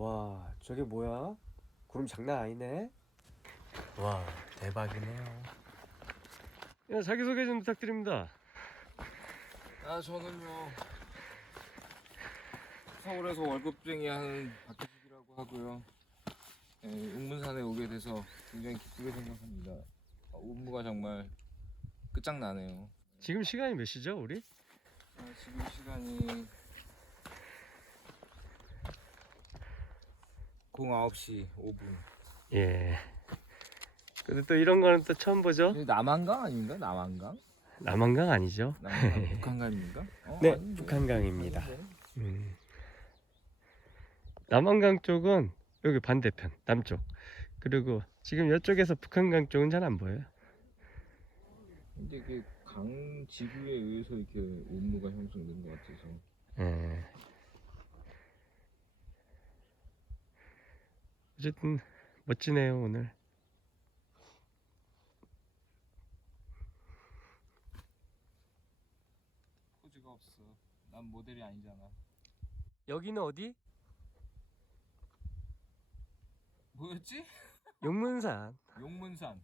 와, 저게 뭐야? 구름 장난 아니네. 와, 대박이네요. 야, 자기 소개 좀 부탁드립니다. 아 저는요 서울에서 월급쟁이 하는 박혜식이라고 하고요. 예, 웅문산에 오게 돼서 굉장히 기쁘게 생각합니다. 아, 업무가 정말 끝장나네요. 지금 시간이 몇 시죠, 우리? 아, 지금 시간이 09시 5분. 예. 근데 또 이런 거는 또 처음 보죠? 남한강 아닙니까? 남한강? 남한강 아니죠? 남한강 북한강입니까? 어, 네, 아닌데. 북한강입니다. 아닌데. 음. 남한강 쪽은 여기 반대편, 남쪽. 그리고 지금 이쪽에서 북한강 쪽은 잘 안 보여요. 근데 이게 강 지구에 의해서 이렇게 온무가 형성된 것 같아서 예. 어쨌든 멋지네요 오늘. 포즈가 없어. 난 모델이 아니잖아. 여기는 어디? 뭐였지? 용문산. 용문산.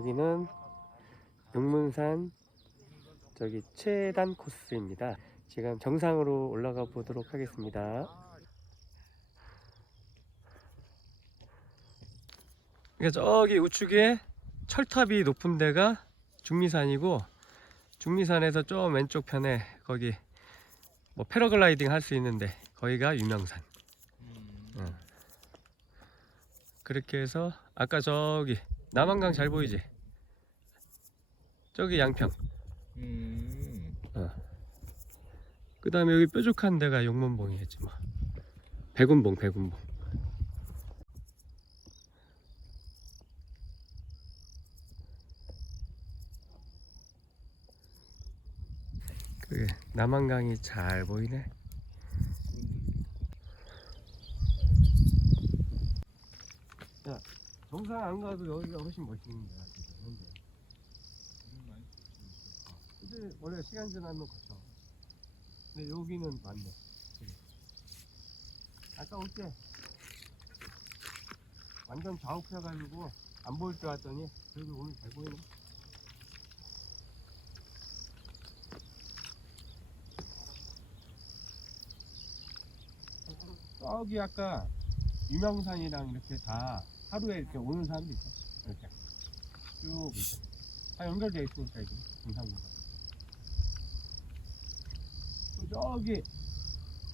여기는 용문산 저기 최단 코스입니다. 지금 정상으로 올라가 보도록 하겠습니다. 그러니까 저기 우측에 철탑이 높은 데가 중미산이고 중미산에서 좀 왼쪽 편에 거기 뭐 패러글라이딩 할 수 있는데 거기가 유명산. 응. 그렇게 해서 아까 저기 남한강 잘 보이지? 저기 양평. 음. 그 다음에 여기 뾰족한 데가 용문봉이겠지 뭐. 백운봉, 백운봉. 그게 남한강이 잘 보이네. 야, 정상 안 가도 여기가 훨씬 멋있는데 지금 현재. 이제 원래 시간 지나면 거쳐. 근데 여기는 맞네. 아까 올 때 완전 좌우해가지고 안 보일 줄 알았더니 그래도 오늘 잘 보이네. 저기 아까 유명산이랑 이렇게 다 하루에 이렇게 오는 사람도 있어. 이렇게 쭉. 다 연결돼 있으니까 이게 등산로가. 그 저기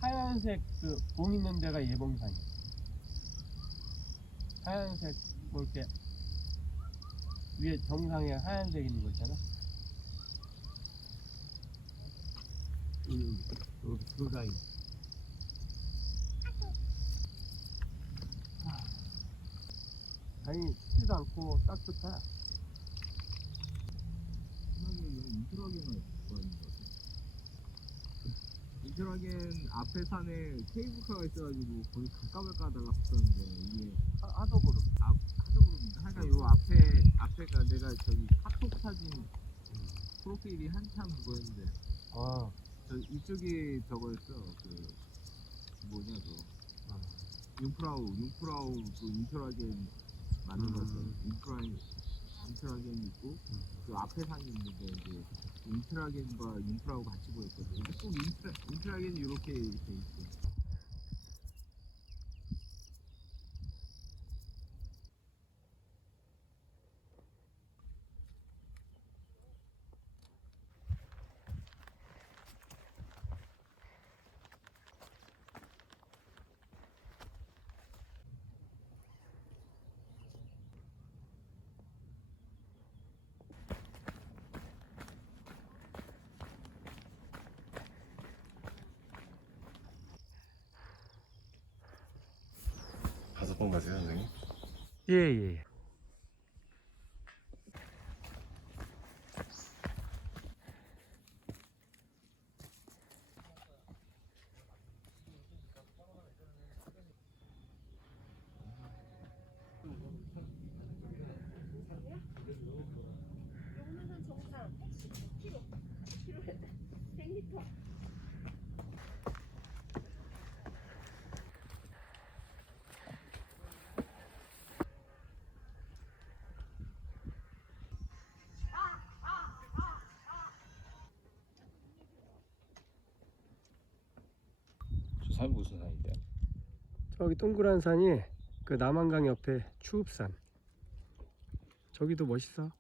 하얀색 그 봉 있는 데가 예봉산이야. 하얀색 뭐 이렇게 위에 정상에 하얀색 있는 거 있잖아. 여기 여기 그라 인. 아니 춥지도 않고 딱 좋다. 인트라게만 있는 것 같아. 인터라겐 앞에 산에 케이블카가 있어가지고 거기 가까울까 달랐었는데 이게 하더브로 앞 하더브로입니다. 하여간 요 앞에 앞에가 내가 저기 카톡 사진 프로필이 한참 그거였는데 아, 저 이쪽이 저거였어 그 뭐냐 저 아. 융프라우 융프라우 그 인터라겐 만든 음. 거였어. 인프라 인터라겐 있고 그 앞에 산이 있는데 이제 인트라겐과 융프라우 같이 보였거든. 근데 꼭 인트라 인트라겐이 이렇게 이렇게 있고. 번 가세요, 선생님? 예, 예. 저산 무슨 산인데? 저기 동그란 산이 그 남한강 옆에 추읍산. 저기도 멋있어.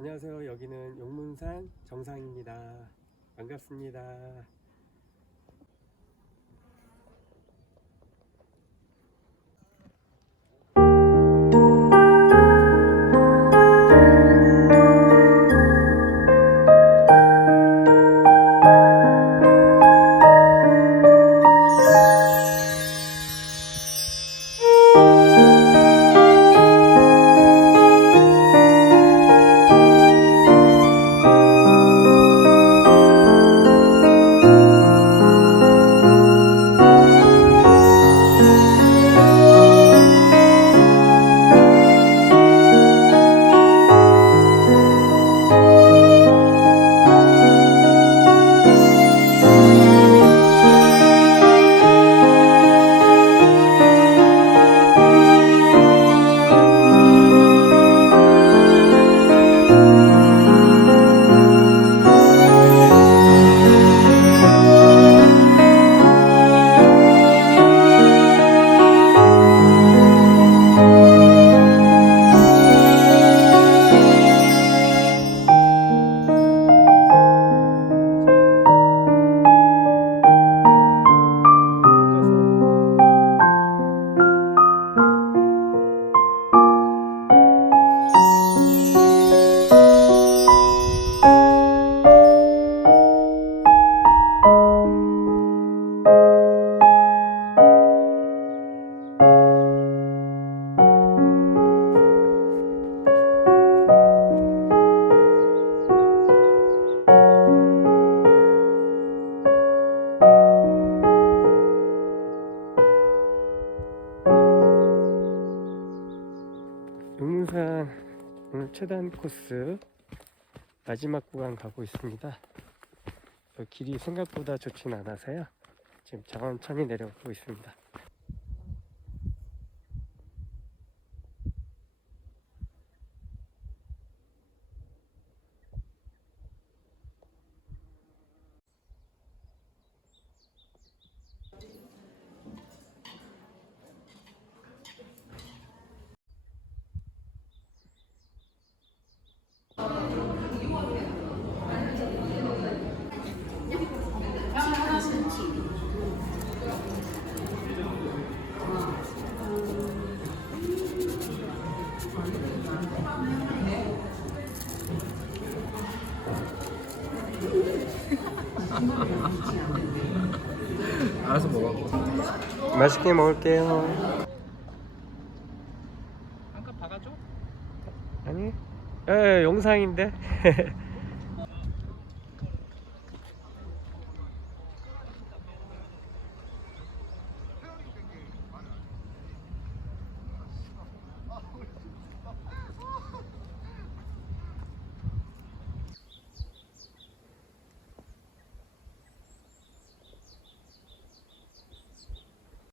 안녕하세요. 여기는 용문산 정상입니다. 반갑습니다. 최단 코스 마지막 구간 가고 있습니다. 저 길이 생각보다 좋진 않아서요. 지금 천천히 내려가고 있습니다. 맛있게 먹을게요. 한칸 박아줘? 아니? 예, 영상인데.